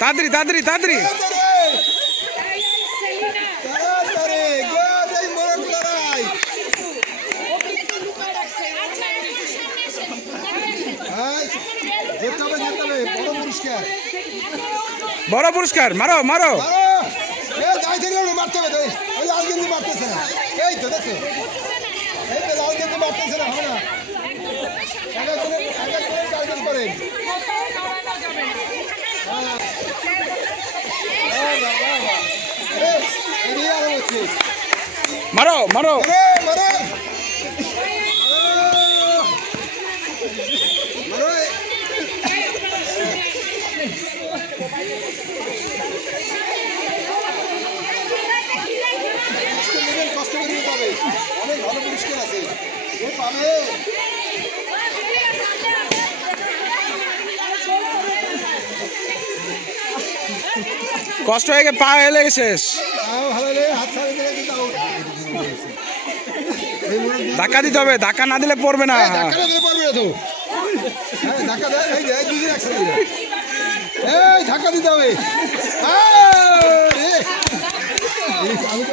তাড়াতাড়ি তাড়াতাড়ি তাড়াতাড়ি বড় পুরস্কার মারো মারো মারতে হবে লাল গেঞ্জি মারতেছে না এই তো দেখো এই তো লাল গেঞ্জি মারতেছে না হবে না মারো মারো কষ্ট করে নিতে হবে অনেক ভালো পুরস্কার আছে পাবে কষ্ট হয়ে গেছে পা হেলে শেষ ধাক্কা দিতে হবে ধাক্কা না দিলে পড়বে না ধাক্কা দিতে হবে আমি তো